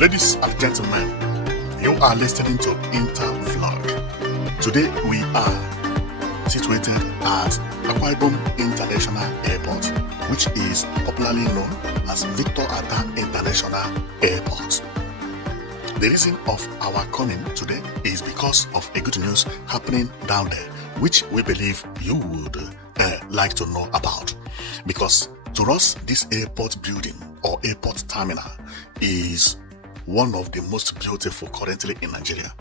Ladies and gentlemen, you are listening to Attah Vlog. Today we are situated at Akwa Ibom International Airport, which is popularly known as Victor Attah International Airport. The reason of our coming today is because of a good news happening down there, which we believe you would like to know about. Because to us, this airport building or airport terminal is one of the most beautiful currently in Nigeria.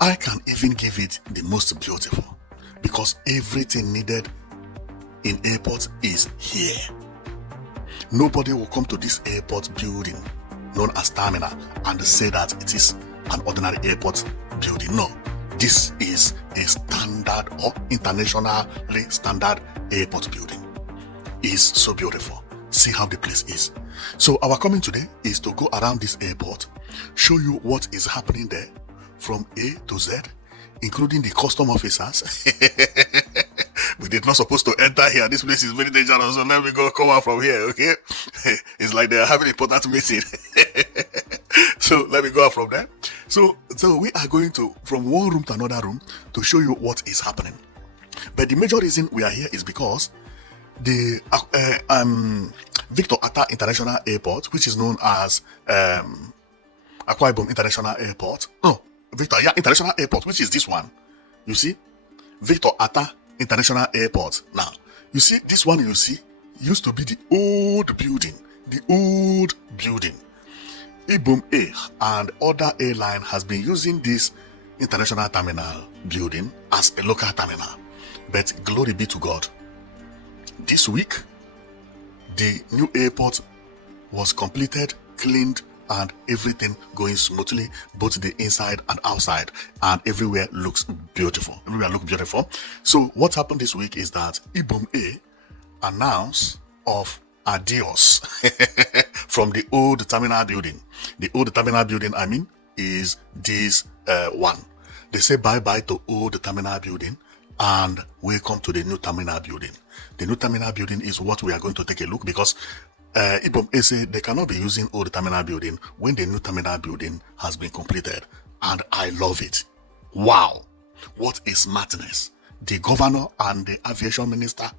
I can even give it the most beautiful because everything needed in airport is here. Nobody will come to this airport building known as terminal and say that it is an ordinary airport building. No, this is a standard or internationally standard airport building. It's so beautiful. See how the place is. So our coming today is to go around this airport, show you what is happening there from A to Z, including the custom officers. We did not supposed to enter here. This place is very dangerous, so let me go come out from here, okay? It's like they're having an important meeting. So let me go out from there. So we are going to from one room to another room to show you what is happening. But the major reason we are here is because the Victor Attah International Airport, which is known as Akwa Ibom International Airport. No, International Airport, which is this one. You see, Victor Attah International Airport. Now, you see this one. You see, used to be the old building. The old building. Ibom A and other airline has been using this international terminal building as a local terminal. But glory be to God. This week, the new airport was completed, cleaned, and everything going smoothly, both the inside and outside, and everywhere looks beautiful. Everywhere looks beautiful. So what happened this week is that Ibom A announced of adios from the old terminal building. The old terminal building, I mean, is this one. They say bye-bye to old terminal building and welcome to the new terminal building. The new terminal building is what we are going to take a look because Ibom A say they cannot be using old terminal building when the new terminal building has been completed. And I love it. Wow. What is smartness? The governor and the aviation minister,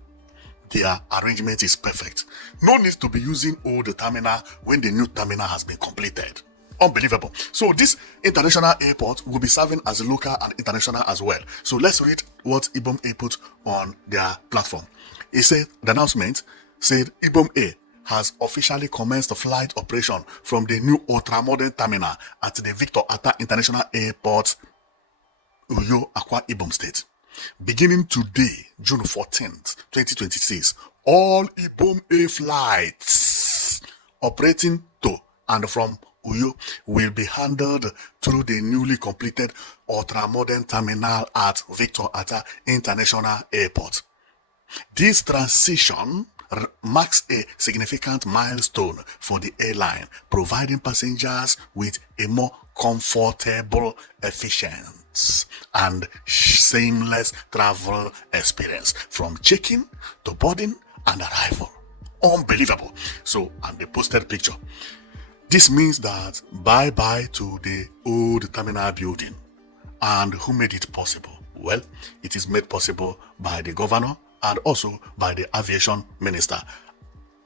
their arrangement is perfect. No need to be using old terminal when the new terminal has been completed. Unbelievable. So this international airport will be serving as local and international as well. So let's read what Ibom A put on their platform. It said, the announcement said Ibom A has officially commenced a flight operation from the new ultra-modern terminal at the Victor Attah International Airport, Uyo, Akwa Ibom State. Beginning today, June 14th, 2026, all Ibom A flights operating to and from Uyo will be handled through the newly completed ultra-modern terminal at Victor Attah International Airport. This transition marks a significant milestone for the airline, providing passengers with a more comfortable, efficient, and seamless travel experience from check-in to boarding and arrival. Unbelievable. So, and they posted picture. This means that bye-bye to the old terminal building. And who made it possible? Well, it is made possible by the governor and also by the aviation minister,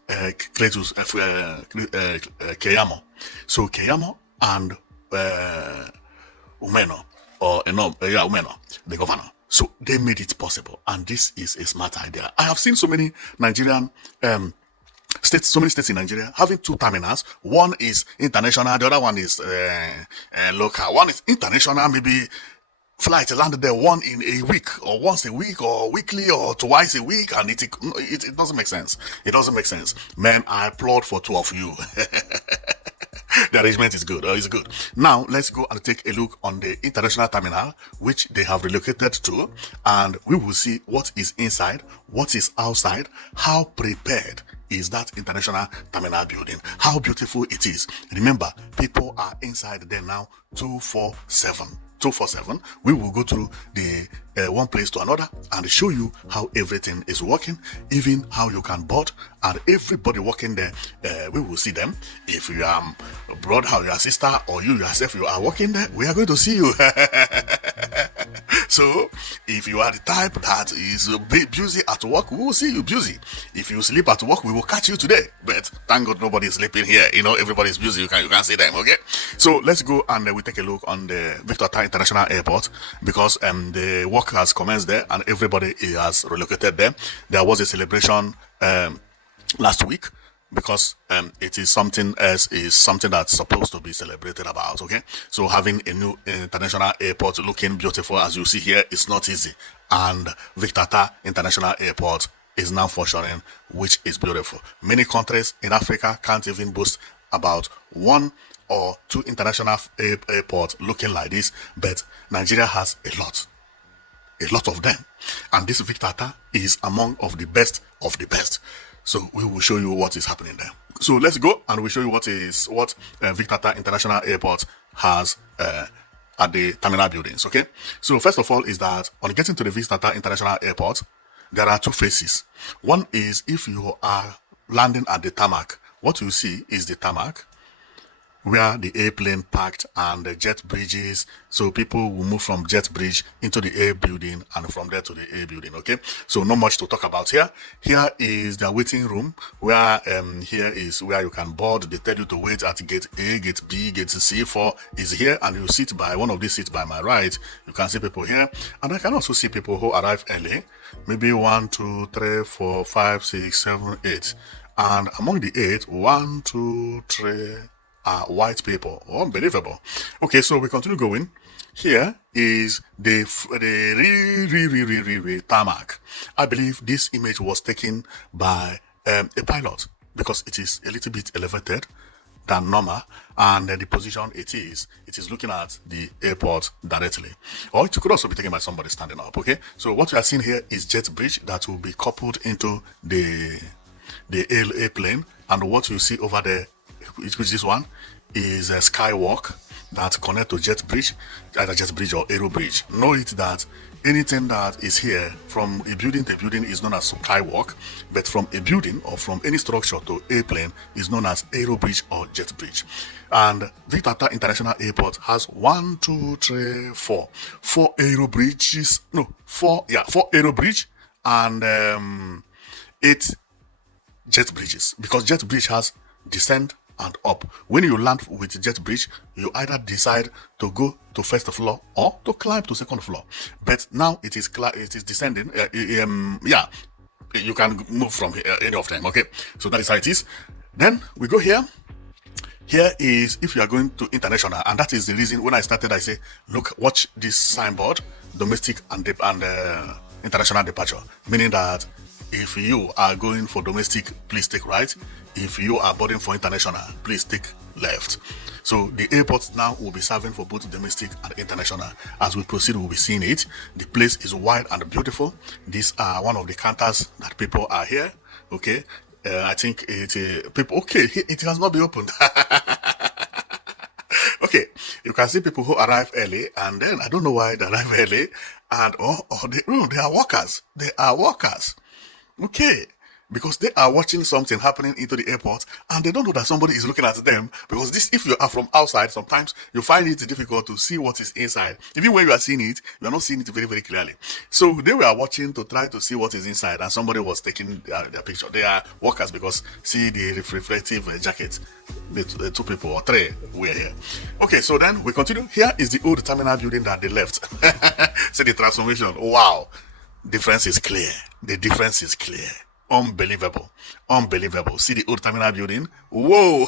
Keyamo. So Keyamo and Umeno, the governor. So they made it possible, and this is a smart idea. I have seen so many Nigerian so many states in Nigeria having two terminals. One is international, the other one is local. One is international, maybe flight landed there one in a week or once a week or weekly or twice a week, and it doesn't make sense. It doesn't make sense. Man, I applaud for two of you. The arrangement is good. It's good. Now let's go and take a look on the international terminal, which they have relocated to, and we will see what is inside, what is outside, how prepared is that international terminal building, how beautiful it is. Remember, people are inside there now 24/7. 247. We will go through the one place to another and show you how everything is working, even how you can board, and everybody working there. We will see them. If you are brother or your sister, or you yourself, you are working there, we are going to see you. So if you are the type that is busy at work, we will see you busy. If you sleep at work, we will catch you today. But thank God nobody is sleeping here. Everybody's busy. You can see them. Okay. So let's go and we take a look on the Victor Attah International Airport, because the work has commenced there and everybody has relocated there. There was a celebration last week, because it is something else, is something that's supposed to be celebrated about. Okay, so having a new international airport looking beautiful as you see here is not easy, and Victor Attah International Airport is now functioning, which is beautiful. Many countries in Africa can't even boast about one or two international airports looking like this, but Nigeria has a lot of them, and this Victor Attah is among of the best of the best. So we will show you what is happening there. So let's go and we'll show you what Victor Attah International Airport has at the terminal buildings. Okay. So first of all is that on getting to the Victor Attah International Airport, there are two phases. One is if you are landing at the tarmac, what you see is the tarmac, where the airplane parked, and the jet bridges. So people will move from jet bridge into the air building, and from there to the air building. Okay, so not much to talk about here. Here is the waiting room, where here is where you can board. They tell you to wait at gate A, gate B, gate C4 is here, and you sit by one of these seats by my right. You can see people here, and I can also see people who arrive early, maybe 1, 2, 3, 4, 5, 6, 7, 8, and among the 8, 1, 2, 3 are white people. Unbelievable. Okay, so we continue going. Here is the tarmac. I believe this image was taken by a pilot, because it is a little bit elevated than normal, and the position it is looking at the airport directly, or it could also be taken by somebody standing up. Okay, so what we are seeing here is jet bridge that will be coupled into the airplane, and what you see over there, which is this one, is a skywalk that connect to jet bridge, either jet bridge or aero bridge. Know it that anything that is here from a building to a building is known as skywalk, but from a building or from any structure to airplane is known as aero bridge or jet bridge. And Victor Attah International Airport has 4 aero bridges. No, 4 aero bridge and 8 jet bridges, because jet bridge has descend and up. When you land with jet bridge, you either decide to go to first floor or to climb to second floor. But now it is descending. You can move from any of them. Okay, so that is how it is. Then we go here. Here is if you are going to international, and that is the reason when I started I say, look, watch this signboard, domestic and international departure, meaning that if you are going for domestic, please take right. If you are boarding for international, please take left. So the airports now will be serving for both domestic and international. As we proceed, we'll be seeing it. The place is wide and beautiful. These are one of the counters that people are here. Okay, I think people. Okay, it has not been opened. Okay, you can see people who arrive early, and then I don't know why they arrive early, and they are workers. They are workers. Okay, because they are watching something happening into the airport, and they don't know that somebody is looking at them, because this, if you are from outside, sometimes you find it difficult to see what is inside. Even when you are seeing it, you are not seeing it very, very clearly. So they were watching to try to see what is inside, and somebody was taking their picture. They are workers, because see the reflective jacket the 2 people or 3 were here. Okay, so then we continue. Here is the old terminal building that they left. See the transformation. Wow, difference is clear. The difference is clear. Unbelievable. Unbelievable. See the old terminal building? Whoa.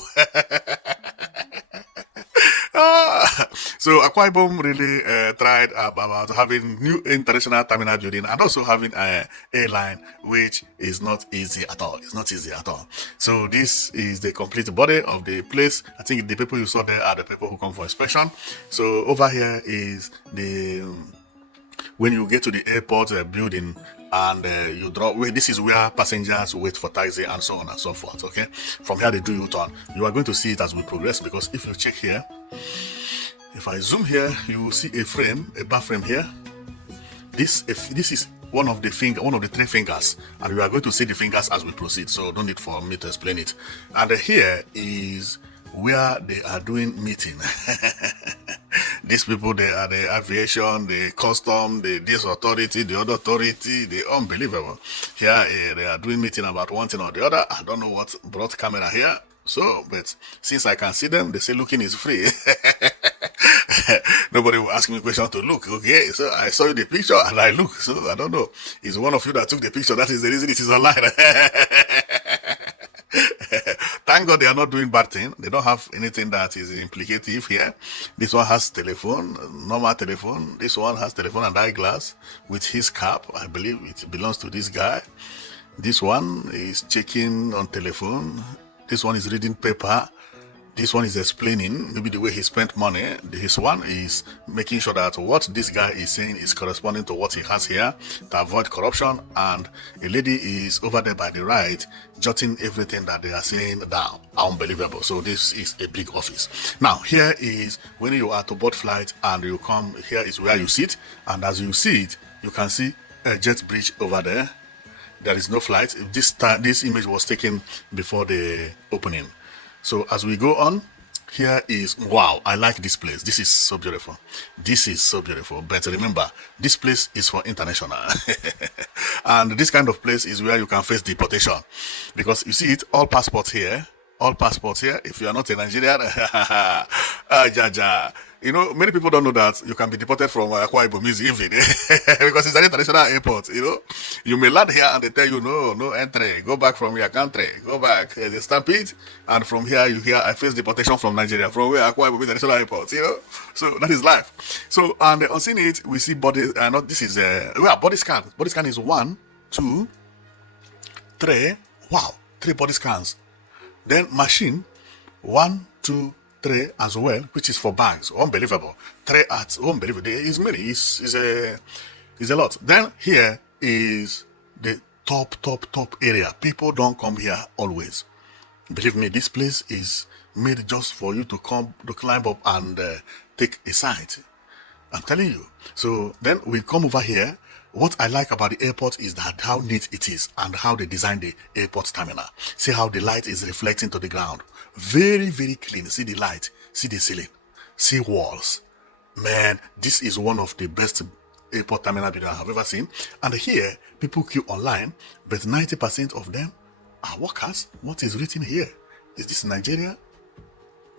So Akwa Ibom really tried about having new international terminal building, and also having an airline, which is not easy at all. It's not easy at all. So this is the complete body of the place. I think the people you saw there are the people who come for inspection. So over here is when you get to the airport building, and you draw away, this is where passengers wait for taxi and so on and so forth. Okay, from here they do U-turn. You are going to see it as we progress, because if you check here, If I zoom here, you will see a frame, a bar frame here. This is one of the three fingers, and we are going to see the fingers as we proceed, so don't need for me to explain it. And here is where they are doing meeting. These people, they are the aviation, the custom, this authority, the other authority, the unbelievable. Here they are doing meeting about one thing or the other. I don't know what brought camera here. So, but since I can see them, they say looking is free. Nobody will ask me question to look. Okay, so I saw the picture and I look. So I don't know. It's one of you that took the picture. That is the reason it is online. Thank God they are not doing bad thing. They don't have anything that is implicative here. This one has telephone, normal telephone. This one has telephone and eyeglass with his cap. I believe it belongs to this guy. This one is checking on telephone. This one is reading paper. This one is explaining maybe the way he spent money. This one is making sure that what this guy is saying is corresponding to what he has here to avoid corruption. And a lady is over there by the right, jotting everything that they are saying down. Unbelievable. So this is a big office. Now, here is when you are to board flight and you come, here is where you sit. And as you see it, you can see a jet bridge over there. There is no flight. This image was taken before the opening. So as we go on, here is, wow, I like this place. This is so beautiful. This is so beautiful. But remember, this place is for international. And this kind of place is where you can face deportation. Because you see it, all passports here. If you are not a Nigerian, you know, many people don't know that you can be deported from Akwa Ibom easily because it's an international airport. You know, you may land here and they tell you no entry, go back from your country, go back. They stamp it, and from here you hear I face deportation from Nigeria, from where Akwa Ibom international airport. You know, so that is life. So and on seeing it, we see body. Not this is body scan. Body scan is 1, 2, 3. Wow, 3 body scans. Then machine 1, 2, 3 as well, which is for bags. Unbelievable. 3 at unbelievable. It's many. It's a lot. Then here is the top area. People don't come here always. Believe me, this place is made just for you to come to climb up and take a sight. I'm telling you. So then we come over here. What I like about the airport is that how neat it is and how they designed the airport terminal. See how the light is reflecting to the ground. Very, very clean. See the light. See the ceiling. See walls. Man, this is one of the best airport terminal buildings I have ever seen. And here, people queue online, but 90% of them are workers. What is written here? Is this Nigeria?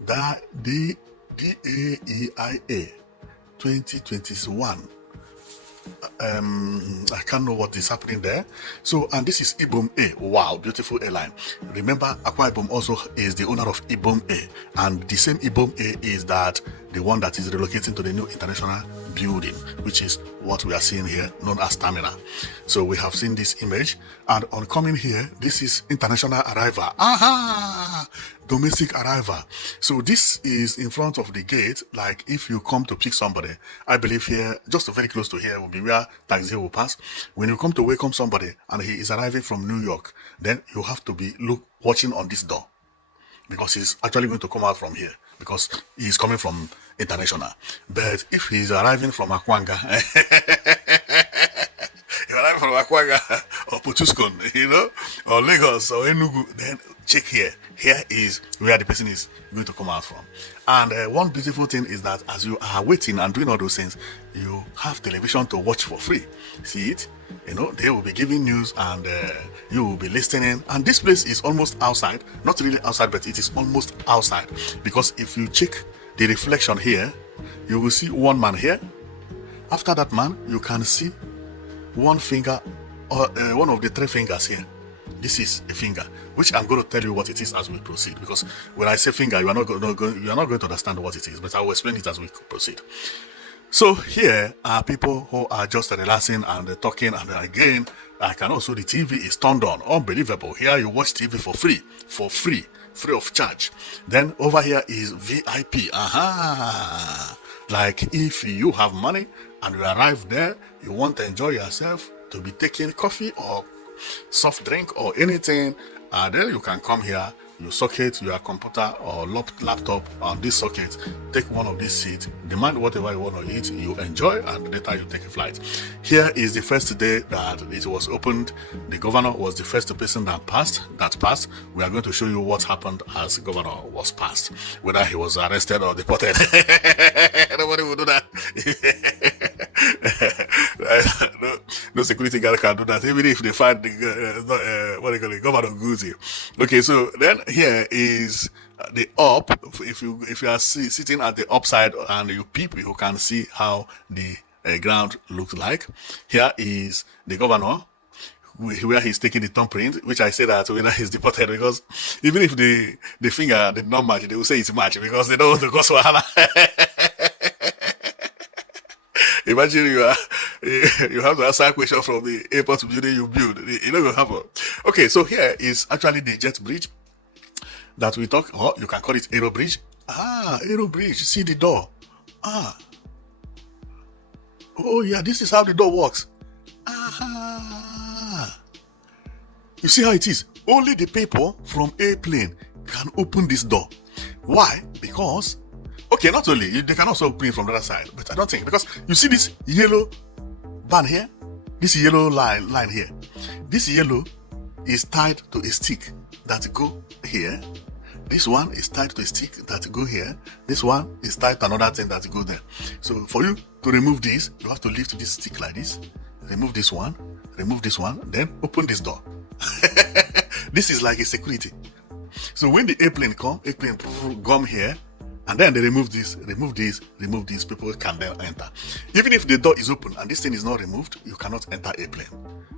DAEIA 2021. I can't know what is happening there. So, and this is Ibom A. Wow, beautiful airline. Remember, Akwa Ibom also is the owner of Ibom A, and the same Ibom A is that the one that is relocating to the new international building, which is what we are seeing here, known as terminal. So we have seen this image, and on coming here, this is international arrival. Aha! Domestic arrival. So this is in front of the gate. Like if you come to pick somebody, I believe here, just very close to here will be where taxi will pass. When you come to welcome somebody and he is arriving from New York, then you have to be watching on this door, because he's actually going to come out from here because he's coming from international. But if he's arriving from Akwanga, if arriving from Akwanga or Potuskon, you know, or Lagos or Enugu, then check here. Here is where the person is going to come out from. And one beautiful thing is that as you are waiting and doing all those things, you have television to watch for free. See it? You know, they will be giving news and you will be listening. And this place is almost outside. Not really outside, but it is almost outside. Because if you check the reflection here, you will see one man here. After that man, you can see one finger, or one of the 3 fingers here. This is a finger, which I'm going to tell you what it is as we proceed. Because when I say finger, you are not going to understand what it is, but I will explain it as we proceed. So here are people who are just relaxing and talking, and again, I can also, the TV is turned on. Unbelievable. Here you watch TV for free of charge. Then over here is VIP. Aha! Like if you have money and you arrive there, you want to enjoy yourself, to be taking coffee or soft drink or anything, then you can come here you socket your computer or laptop on this socket, take one of these seats, demand whatever you want to eat, you enjoy, and later you take a flight. Here is the first day that it was opened. The governor was the first person that passed. We are going to show you what happened as governor was passed, whether he was arrested or deported. Nobody will do that. no security guard can do that, even if they find the governor Guzi. Okay, so then here is the up. If you are sitting at the upside and you peep, you can see how the ground looks like. Here is the governor, where he's taking the thumbprint, which I say that when he's deported, because even if the finger did not match, they will say it's match because they don't want to cause wahala. Imagine you have to answer a question from the airport building you build. It's not going to happen. Okay, so here is actually the jet bridge that we talk. Oh, you can call it Aero Bridge. Aero Bridge. See the door. Oh yeah, this is how the door works. You see how it is? Only the people from airplane can open this door. Why? Because okay, not only they can also open it from the other side, but I don't think, because you see this yellow band here, this yellow line here. This yellow is tied to a stick that go here. This one is tied to a stick that go here. This one is tied to another thing that go there. So for you to remove this, you have to lift this stick like this. Remove this one, then open this door. This is like a security. So when the airplane come here, and then they remove this, people can then enter. Even if the door is open and this thing is not removed, you cannot enter airplane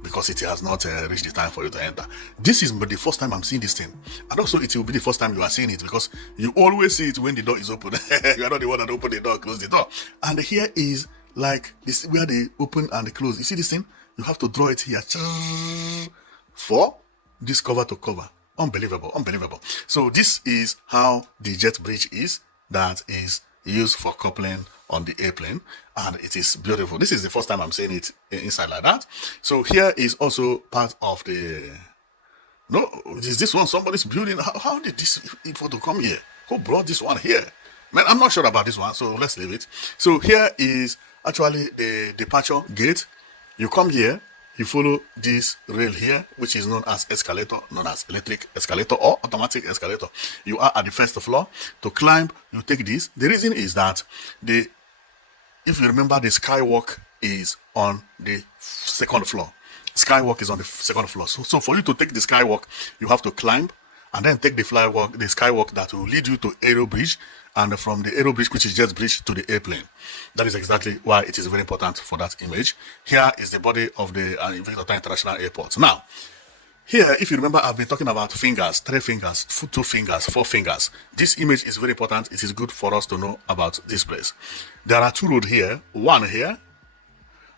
because it has not reached the time for you to enter. This is the first time I'm seeing this thing. And also it will be the first time you are seeing it, because you always see it when the door is open. You are not the one that open the door, close the door. And here is like this, where they open and they close. You see this thing? You have to draw it here for this cover to cover. Unbelievable. So this is how the jet bridge is, that is used for coupling on the airplane, and it is beautiful. This is the first time I'm seeing it inside like that. So here is also part of the, no, is this one somebody's building? How did this photo come here? Who brought this one here? Man, I'm not sure about this one, so let's leave it. So here is actually the departure gate. You come here, you follow this rail here, which is known as escalator, known as electric escalator or automatic escalator. You are at the first floor. To climb, you take this. The reason is that if you remember, the skywalk is on the second floor. Skywalk is on the second floor. So for you to take the skywalk, you have to climb and then take the skywalk that will lead you to Aero Bridge, and from the Aero Bridge, which is jet bridge, to the airplane. That is exactly why it is very important for that image. Here is the body of the Attah International Airport. Now, here, if you remember, I've been talking about fingers, 3 fingers, 2 fingers, 4 fingers. This image is very important. It is good for us to know about this place. There are 2 roads here, one here,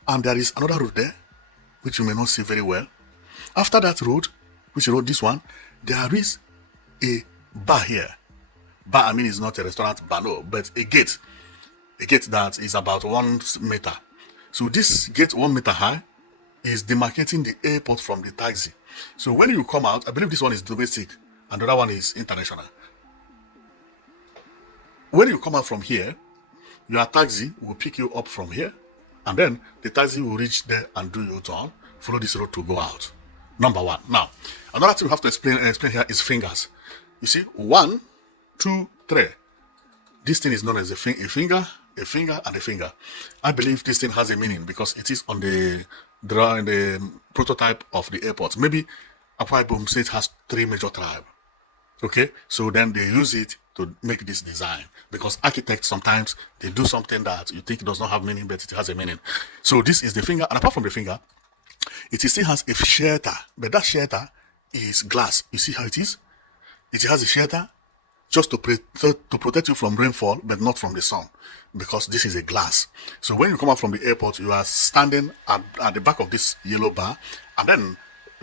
and there is another road there, which you may not see very well. After that road, which road, this one, there is a bar here. Bar, I mean, it's not a restaurant bar, no, but a gate that is about 1 meter. So this gate 1 meter high is demarcating the airport from the taxi. So when you come out, I believe this one is domestic and the other one is international. When you come out from here, your taxi will pick you up from here, and then the taxi will reach there and do your turn, follow this road to go out. Number 1. Now, another thing we have to explain here is fingers. You see, 1, 2, 3. This thing is known as a finger, and a finger. I believe this thing has a meaning because it is on the prototype of the airport. Maybe Akwa Ibom State has 3 major tribes. Okay, so then they use it to make this design, because architects sometimes they do something that you think does not have meaning, but it has a meaning. So this is the finger, and apart from the finger, it still has a shelter, but that shelter is glass. You see how it is? It has a shelter just to protect you from rainfall, but not from the sun, because this is a glass. So when you come out from the airport, you are standing at the back of this yellow bar, and then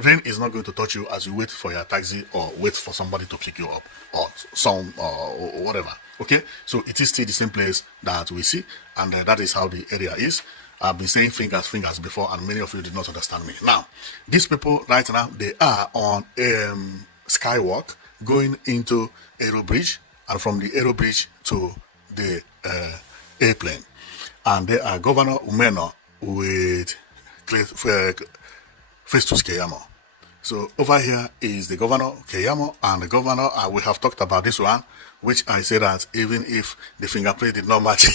rain is not going to touch you as you wait for your taxi or wait for somebody to pick you up or some or whatever. Okay, so it is still the same place that we see, and that is how the area is. I've been saying fingers before, and many of you did not understand me. Now, these people right now, they are on skywalk. going into Aero Bridge, and from the Aero Bridge to the airplane. And there are Governor Umeno with Festus Keyamo. So over here is the Governor Keyamo, and the Governor, we have talked about this one, which I say that even if the fingerprint did not match,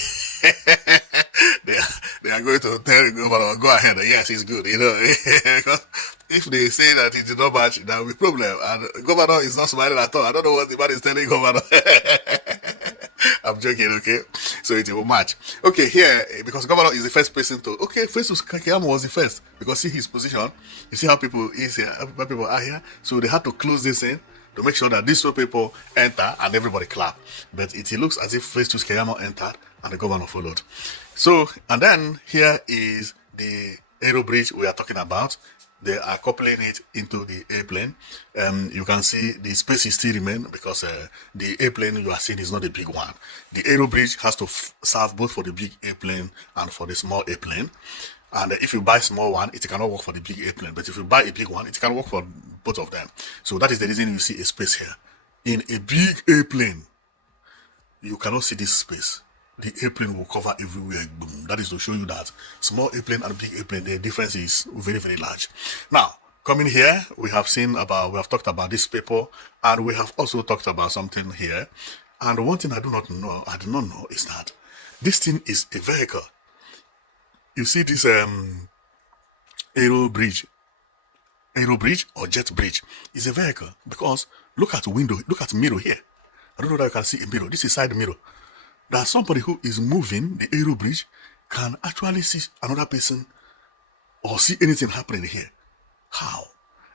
they are going to tell the Governor, go ahead, yes, it's good, you know. Because if they say that it did not match, there will be problem. And the Governor is not smiling at all. I don't know what the man is telling Governor. I'm joking, okay? So it will match. Okay, here, because Governor is the first person to, okay, Festus Keyamo was the first, because see his position, you see how people is here, how people are here, so they had to close this in to make sure that these two people enter and everybody clap. But it looks as if Festus Keyamo entered and the Governor followed. So, and then here is the Aero Bridge we are talking about. They are coupling it into the airplane. You can see the space is still remain because the airplane you are seeing is not a big one. The Aero Bridge has to serve both for the big airplane and for the small airplane. And if you buy small one, it cannot work for the big airplane. But if you buy a big one, it can work for both of them. So that is the reason you see a space here. In a big airplane, you cannot see this space. The airplane will cover everywhere. Boom. That is to show you that small airplane and big airplane, the difference is very, very large. Now, coming here, we have talked about this paper, and we have also talked about something here. And one thing I do not know is that this thing is a vehicle. You see this Aero Bridge or jet bridge is a vehicle, because look at the window, look at the mirror here. I don't know that you can see a mirror. This is side mirror. That somebody who is moving the Aero Bridge can actually see another person or see anything happening here. How?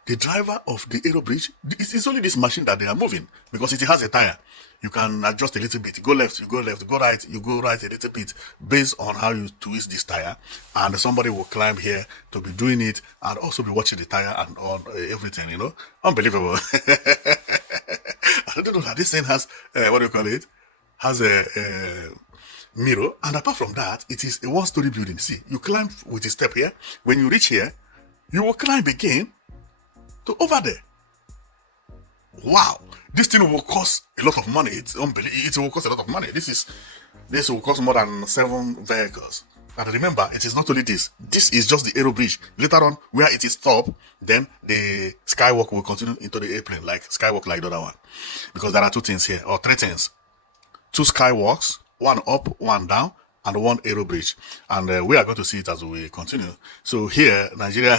The driver of the Aero Bridge, it's only this machine that they are moving, because it has a tire. You can adjust a little bit. Go left, you go left. Go right, you go right a little bit, based on how you twist this tire. And somebody will climb here to be doing it and also be watching the tire and on everything, you know. Unbelievable. I don't know that this thing has, what do you call it? Has a mirror. And apart from that, it is a one-story building. See, you climb with a step here. When you reach here, you will climb again to over there. Wow, this thing will cost a lot of money. It's unbelievable. It will cost a lot of money. This will cost more than 7 vehicles. And remember, it is not only this. This is just the Aero Bridge. Later on, where it is stopped, then the skywalk will continue into the airplane, like skywalk like the other one. Because there are 2 things here, or 3 things. 2 skywalks, 1 up, 1 down, and 1 Aero Bridge. And we are going to see it as we continue. So here, Nigeria,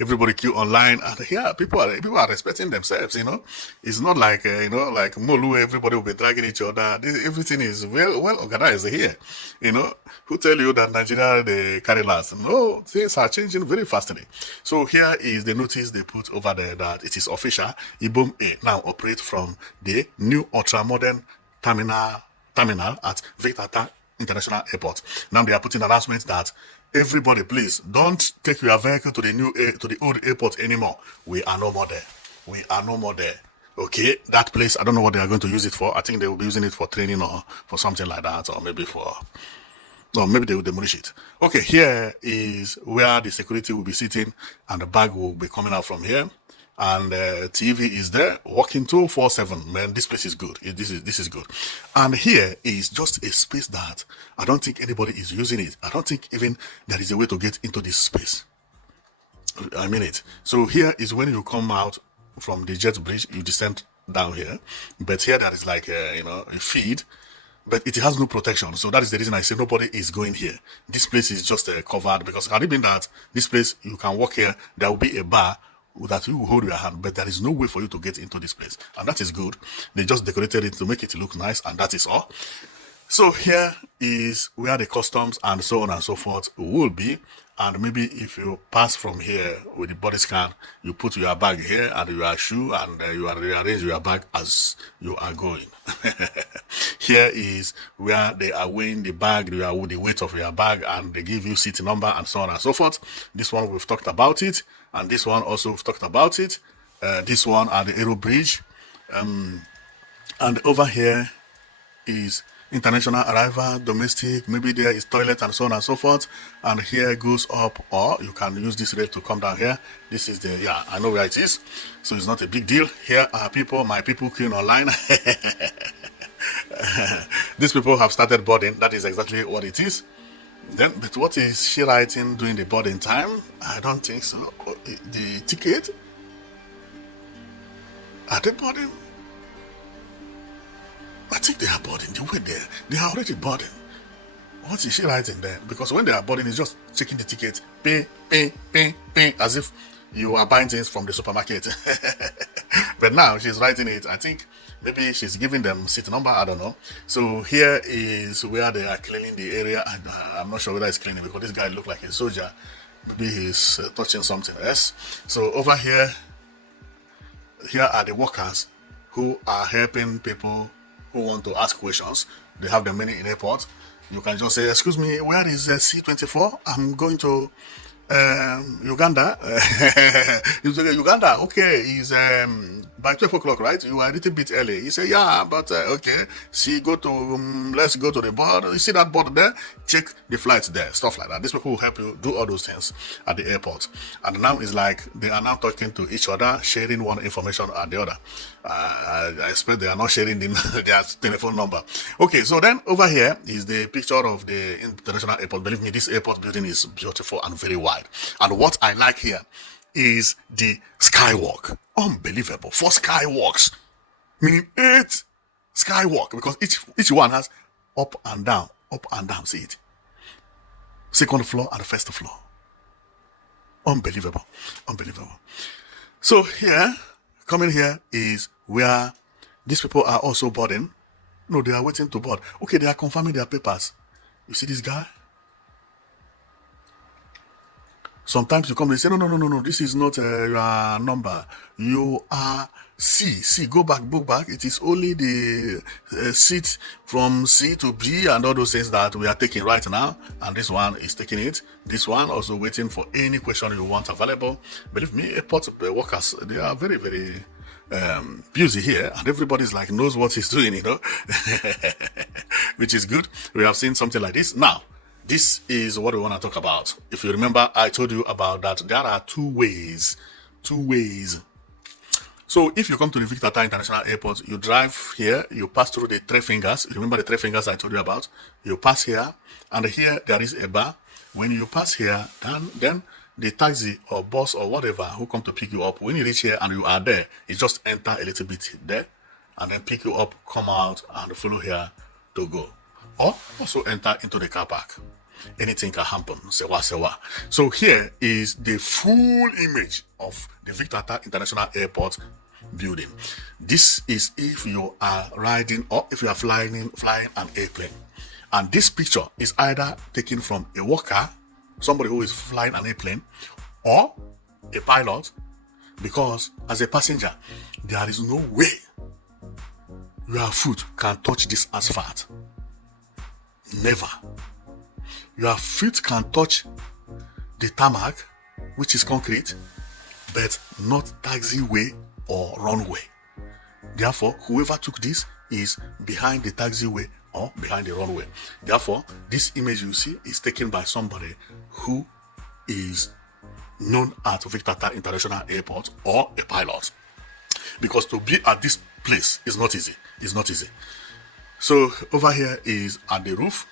everybody queue online, and here people are respecting themselves, you know. It's not like, like Molu, everybody will be dragging each other. Everything is well organized here, you know. Who tell you that Nigeria, they carry last? No, things are changing very fastly. So here is the notice they put over there that it is official. Ibom A now operate from the new ultra-modern terminal at Attah International Airport. Now they are putting announcements that everybody, please don't take your vehicle to the old airport anymore. We are no more there. We are no more there. Okay, that place, I don't know what they are going to use it for. I think they will be using it for training or for something like that, or maybe they will demolish it. Okay, here is where the security will be sitting, and the bag will be coming out from here. And TV is there, working 24/7. Man, this place is good. This is good. And here is just a space that I don't think anybody is using it. I don't think even there is a way to get into this space. I mean it. So here is when you come out from the jet bridge, you descend down here. But here there is like a feed, but it has no protection. So that is the reason I say nobody is going here. This place is just covered, because had it been that this place you can walk here, there will be a bar that you will hold your hand, but there is no way for you to get into this place, and that is good. They just decorated it to make it look nice, and that is all. So here is where the customs and so on and so forth will be. And maybe if you pass from here with the body scan, you put your bag here and your shoe, and you rearrange your bag as you are going. Here is where they are weighing the bag, the weight of your bag, and they give you seat number and so on and so forth. This one we've talked about it, and this one also we've talked about it. This one at the Aero Bridge, and over here is international arrival, domestic, maybe there is toilet and so on and so forth. And here goes up, or you can use this rail to come down here. This is the, yeah, I know where it is. So it's not a big deal. Here are people, my people queuing online. These people have started boarding. That is exactly what it is. Then, but what is she writing during the boarding time? I don't think so. The ticket? Are they boarding? I think they are boarding. The way they are already boarding. What is she writing there? Because when they are boarding, it's just checking the ticket, pay, as if you are buying things from the supermarket. But now she's writing it. I think maybe she's giving them seat number. I don't know. So here is where they are cleaning the area. And I'm not sure whether it's cleaning because this guy looked like a soldier. Maybe he's touching something else. So over here are the workers who are helping people who want to ask questions. They have them many in airport. You can just say, excuse me, where is C24? I'm going to Uganda. Uganda, okay, is by 12 o'clock, right? You are a little bit early. He said, yeah, but okay. See, go to, let's go to the board. You see that board there? Check the flights there, stuff like that. These people will help you do all those things at the airport. And now it's like they are now talking to each other, sharing one information at the other. I expect they are not sharing their telephone number. Okay, so then over here is the picture of the international airport. Believe me, this airport building is beautiful and very wide. And what I like here is the skywalk. Unbelievable. 4 skywalks. Meaning 8 skywalk. Because each one has up and down. See it. Second floor and first floor. Unbelievable. So here, coming here is where these people are also boarding. No, they are waiting to board. Okay, they are confirming their papers. You see this guy? Sometimes you come and say, no, this is not your number. You are C. Go back, book back. It is only the seat from C to B and all those things that we are taking right now. And this one is taking it. This one also waiting for any question you want available. Believe me, airport workers, they are very, very busy here, and everybody's like knows what he's doing, which is good. We have seen something like this. Now, this is what we want to talk about. If you remember, I told you about that there are two ways. So if you come to the Victor Attah International Airport, you drive here, you pass through the 3 fingers. Remember the 3 fingers I told you about? You pass here, and here there is a bar. When you pass here, then the taxi or bus or whatever who come to pick you up, when you reach here and you are there, you just enter a little bit there, and then pick you up, come out, and follow here to go. Or also enter into the car park. Anything can happen. Sewa. So here is the full image of the Victor Attah International Airport building. This is if you are riding or if you are flying an airplane. And this picture is either taken from a worker, somebody who is flying an airplane, or a pilot, because as a passenger, there is no way your foot can touch this asphalt. Never. Your feet can touch the tarmac, which is concrete, but not taxiway or runway. Therefore, whoever took this is behind the taxiway or behind the runway. Therefore, this image you see is taken by somebody who is known at Victor Attah International Airport or a pilot. Because to be at this place is not easy. It's not easy. So over here is at the roof.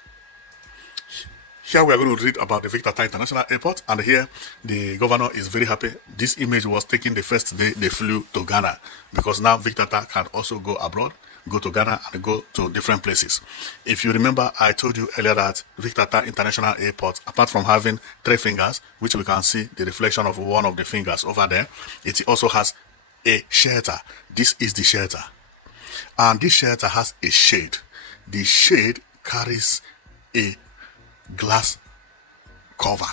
Here we are going to read about the Victor Attah International Airport, and here the governor is very happy. This image was taken the first day they flew to Ghana, because now Victor Attah can also go abroad, go to Ghana and go to different places. If you remember, I told you earlier that Victor Attah International Airport, apart from having 3 fingers, which we can see the reflection of one of the fingers over there, it also has a shelter. This is the shelter. And this shelter has a shade. The shade carries a glass cover,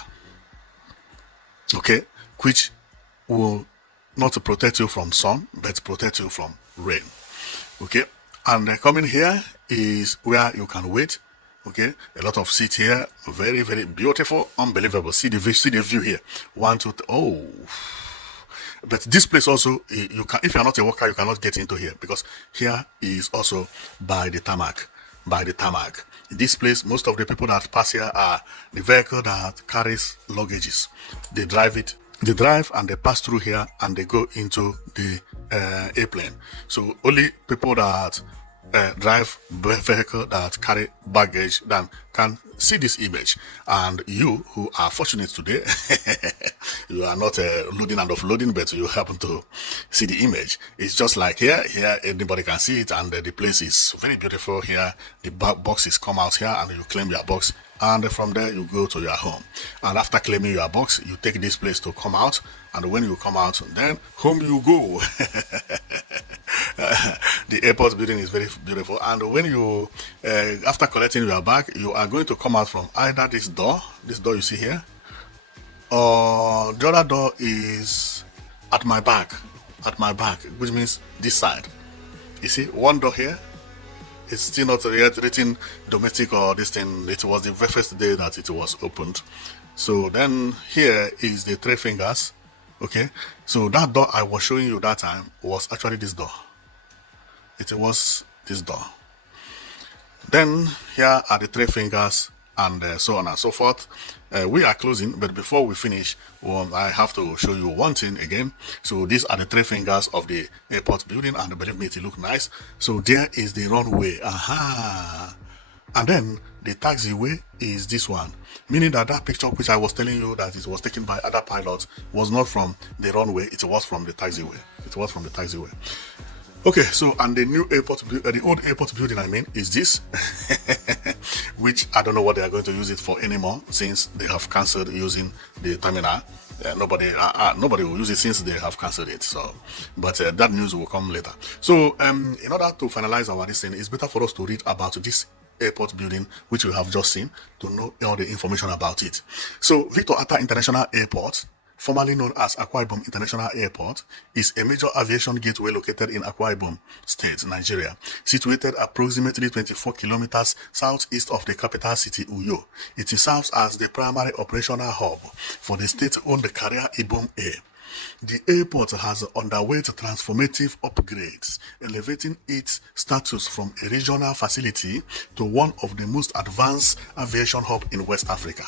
okay, which will not protect you from sun, but protect you from rain, okay. And coming here is where you can wait, okay. A lot of seats here, very, very beautiful, unbelievable. See the view here. 1, 2, 3. Oh, but this place also, you can, if you are not a worker, you cannot get into here, because here is also by the tarmac. by the tarmac. In this place, most of the people that pass here are the vehicle that carries luggages. They drive it. They drive and they pass through here and they go into the airplane. So only people that drive vehicle that carry baggage then can see this image. And you who are fortunate today, you are not loading and offloading, but you happen to see the image. It's just like here anybody can see it, and the place is very beautiful here. The boxes come out here and you claim your box, and from there you go to your home. And after claiming your box, you take this place to come out, and when you come out, then home you go. The airport building is very beautiful, and when you after collecting your bag, you are going to come out from either this door you see here, or the other door is at my back, which means this side. You see one door here. It's still not yet written domestic or this thing. It was the very first day that it was opened. So then here is the three fingers. Okay, so that door I was showing you that time was actually this door. It was this door. Then here are the three fingers, and so on and so forth. We are closing, but before we finish, I have to show you one thing again. So these are the three fingers of the airport building, and believe me, it look nice. So there is the runway. Aha. And then the taxiway is this one, meaning that that picture which I was telling you that it was taken by other pilots was not from the runway, it was from the taxiway. Okay, so and the new airport, the old airport building, I mean, is this, which I don't know what they are going to use it for anymore, since they have cancelled using the terminal. Nobody will use it since they have cancelled it. So, but that news will come later. So, in order to finalize our listing, it's better for us to read about this airport building, which we have just seen, to know all the information about it. So, Victor Attah International Airport, formerly known as Akwa Ibom International Airport, is a major aviation gateway located in Akwa Ibom State, Nigeria, situated approximately 24 kilometers southeast of the capital city, Uyo. It serves as the primary operational hub for the state-owned carrier Ibom Air. The airport has underwent transformative upgrades, elevating its status from a regional facility to one of the most advanced aviation hubs in West Africa.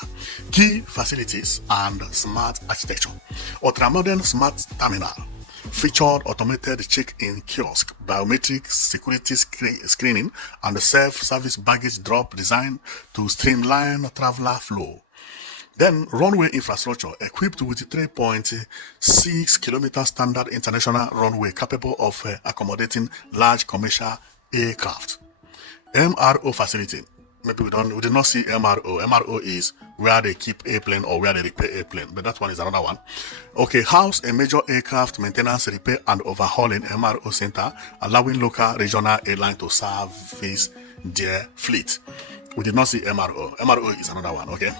Key facilities and smart architecture. Ultramodern smart terminal featured automated check-in kiosk, biometric security screening, and self-service baggage drop designed to streamline traveler flow. Then runway infrastructure equipped with 3.6 kilometer standard international runway capable of accommodating large commercial aircraft. MRO facility. Maybe we did not see MRO. MRO is where they keep airplane or where they repair airplane, but that one is another one. Okay, house a major aircraft maintenance, repair and overhauling MRO center, allowing local regional airline to service their fleet. We did not see MRO. MRO is another one. Okay.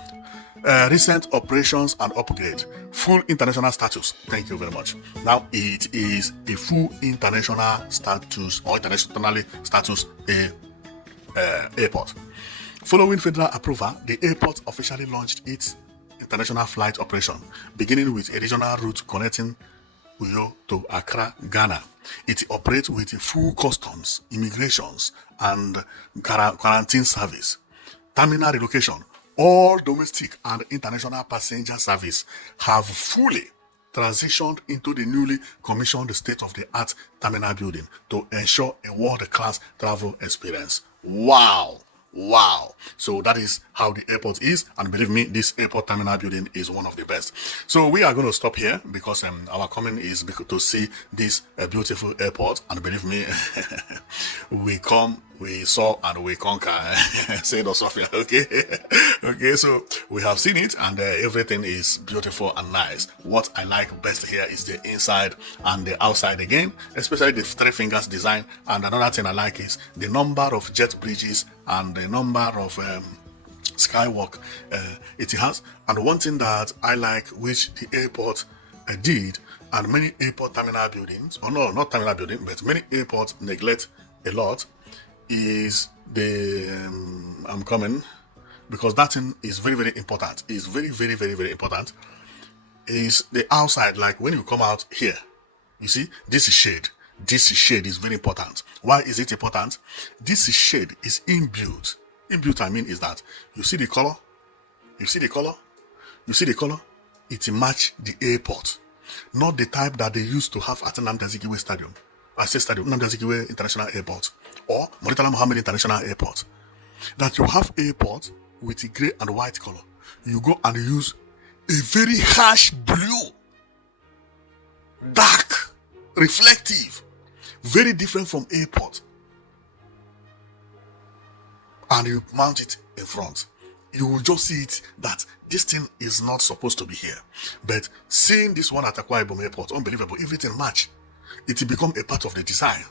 Recent operations and upgrade, full international status. Thank you very much. Now it is a full international status or internationally status airport. Following federal approval, the airport officially launched its international flight operation, beginning with a regional route connecting Uyo to Accra, Ghana. It operates with full customs, immigrations, and quarantine service. Terminal relocation. All domestic and international passenger service have fully transitioned into the newly commissioned state-of-the-art terminal building to ensure a world-class travel experience. Wow! Wow. So that is how the airport is, and believe me, this airport terminal building is one of the best. So we are going to stop here because our coming is to see this beautiful airport, and believe me, we come, we saw, and we conquer. Say no, Sophia. Okay. Okay, so we have seen it, and everything is beautiful and nice. What I like best here is the inside and the outside again, especially the three fingers design. And another thing I like is the number of jet bridges and the number of skywalk it has. And one thing that I like, which the airport did, and many airport terminal buildings, or no, not terminal building, but many airports neglect a lot, is the I'm coming, because that thing is very, very important. It's very, very, very, very important. Is the outside, like when you come out here, you see, this is shade. This shade is very important. Why is it important? This shade is inbuilt. Inbuilt, I mean, is that you see the color, you see the color, you see the color, it match the airport. Not the type that they used to have at Nnamdi Azikiwe Stadium. I say stadium, Nnamdi Azikiwe International Airport or Murtala Muhammed International Airport. That you have airport with a gray and white color. You go and use a very harsh blue, dark, reflective, very different from airport. And you mount it in front. You will just see it that this thing is not supposed to be here. But seeing this one at Akwa Ibom Airport, unbelievable, everything match. It will become a part of the design.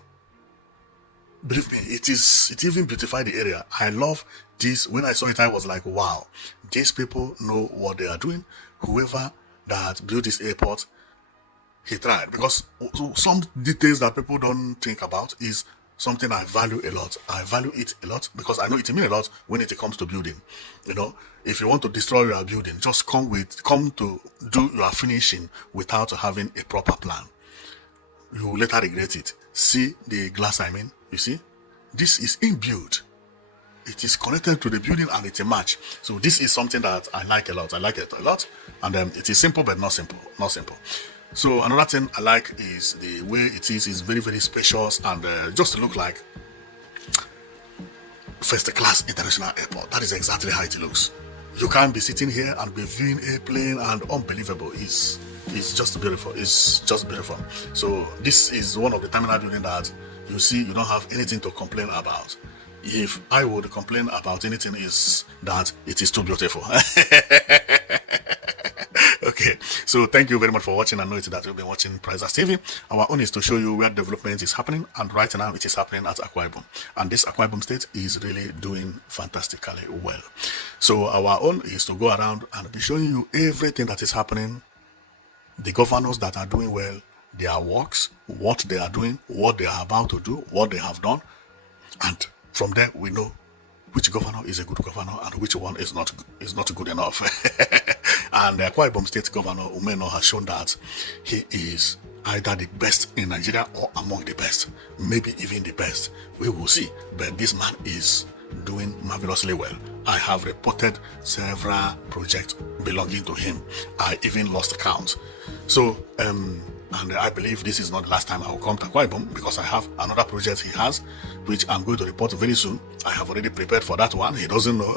Believe me, it even beautified the area. I love this. When I saw it, I was like, wow, these people know what they are doing. Whoever that built this airport, he tried. Because some details that people don't think about is something I value a lot. I value it a lot because I know it means a lot when it comes to building. You know, if you want to destroy your building, just come to do your finishing without having a proper plan. You will later regret it. See the glass, I mean, you see? This is inbuilt. It is connected to the building and it's a match. So this is something that I like a lot. I like it a lot. And it is simple, but not simple. Not simple. So another thing I like is the way it is very, very spacious and just to look like first class international airport. That is exactly how it looks. You can't be sitting here and be viewing airplane and unbelievable. It's just beautiful. It's just beautiful. So this is one of the terminal buildings that you see you don't have anything to complain about. If I would complain about anything, is that it is too beautiful. Okay, so thank you very much for watching. I know it's that you've been watching Prizers TV. Our own is to show you where development is happening, and right now it is happening at Akwa Ibom. And this Akwa Ibom state is really doing fantastically well. So our own is to go around and be showing you everything that is happening, the governors that are doing well, their works, what they are doing, what they are about to do, what they have done, and from there we know which governor is a good governor and which one is not good enough. And the Akwa Ibom State Governor Umeno has shown that he is either the best in Nigeria or among the best, maybe even the best. We will see. But this man is doing marvelously well. I have reported several projects belonging to him. I even lost count. So, and I believe this is not the last time I will come to Akwa Ibom because I have another project he has, which I'm going to report very soon. I have already prepared for that one. He doesn't know.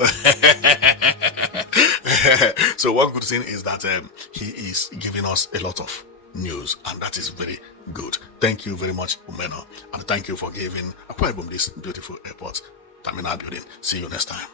So one good thing is that he is giving us a lot of news, and that is very good. Thank you very much, Umeno, and thank you for giving Akwa Ibom this beautiful airport terminal building. See you next time.